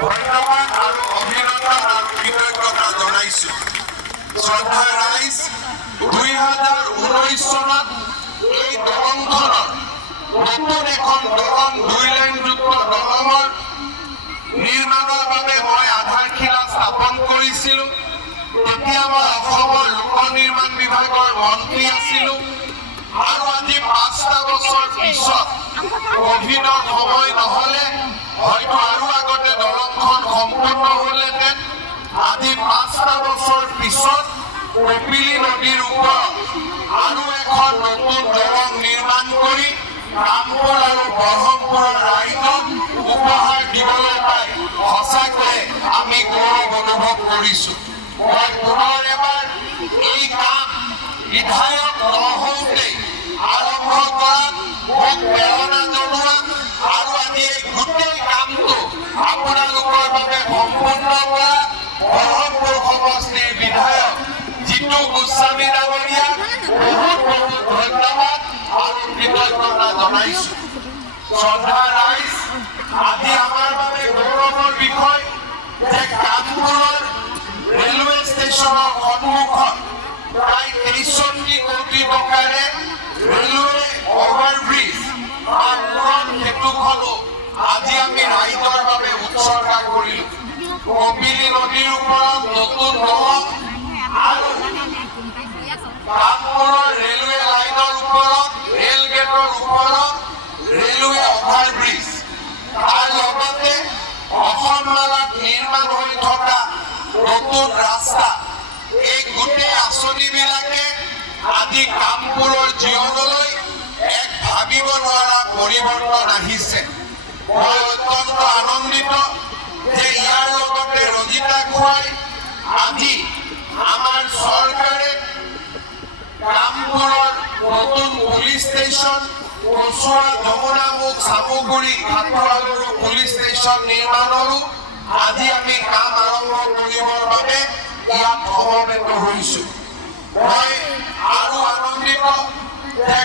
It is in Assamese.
ধন্যবাদ আৰু অভিনন্দন আৰু কৃতজ্ঞতা জনাইছো। শ্ৰদ্ধা ৰাইজ, 2019 চনত এই দলংখনৰ নতুন এখন দলং 2 লেনযুক্ত দলঙৰ নিৰ্মাণৰ বাবে মই আধাৰশিলা স্থাপন কৰিছিলো। তেতিয়া মই অসমৰ লোক নিৰ্মাণ বিভাগৰ মন্ত্ৰী আছিলো আৰু আজি 5টা বছৰ পিছত কোভিডৰ সময় নহলে হয়তো আৰু আগতে দলংখন সম্পূৰ্ণ হলহেঁতেন। আজি 5টা বছৰ পিছত কপিলী নদীৰ ওপৰত আৰু এখন নতুন দলং নিৰ্মাণ কৰি কামপুৰ আৰু ব্ৰহ্মপুৰৰ ৰাইজক উপহাৰ দিবলৈ পাই সঁচাকৈয়ে আমি গৌৰৱ অনুভৱ কৰিছো। মই পুনৰ এবাৰ এই কাম বিধায়ক নহওঁতেই আৰম্ভ কৰাত মোক প্ৰেৰণা জনোৱা আৰু আজি এই গোটেই কামটো আপোনালোকৰ বাবে সম্পূৰ্ণ কৰা ব্ৰহ্মপুৰ সমষ্টিৰ বিধায়ক জিতু গোস্বামী ডাঙৰীয়াক বহুত বহুত ধন্যবাদ আৰু কৃতজ্ঞতা জনাইছো। শ্ৰদ্ধা ৰাইজ, আজি আমাৰ বাবে গৌৰৱৰ বিষয় যে কামপুৰৰ ৰেলৱে ষ্টেচনৰ সন্মুখত প্ৰায় 63 কোটি টকাৰে ৰেলৱে অভাৰব্ৰিজ বা উৰণ সেতুখনো আজি আমি ৰাইজৰ বাবে উৎসৰ্গা কৰিলো। কপিলী নদীৰ ওপৰত নতুন দলং আৰু কামপুৰৰ ৰেলৱে লাইনৰ ওপৰত ৰেল গেটৰ ওপৰত ৰেলৱে অভাৰব্ৰিজ, তাৰ লগতে অসমমালাত নিৰ্মাণ হৈ থকা নতুন ৰাস্তা, এই গোটেই আঁচনিবিলাকে আজি কামপুৰৰ জীৱনলৈ এক ভাবিব নোৱাৰা পৰিৱৰ্তন আহিছে। মই অত্যন্ত আনন্দিত যে ইয়াৰ লগতে ৰজিতা খুৱাই আজি আমাৰ চৰকাৰে কামপুৰৰ নতুন পুলিচ ষ্টেচন, কচুৱা, যমুনামুখ, চামুগুৰি, খাটুৱালুৰু পুলিচ ষ্টেচন নিৰ্মাণৰো আজি আমি কাম আৰম্ভ কৰিবৰ বাবে ইয়াত সমবেত হৈছো। মই আৰু আনন্দিত যে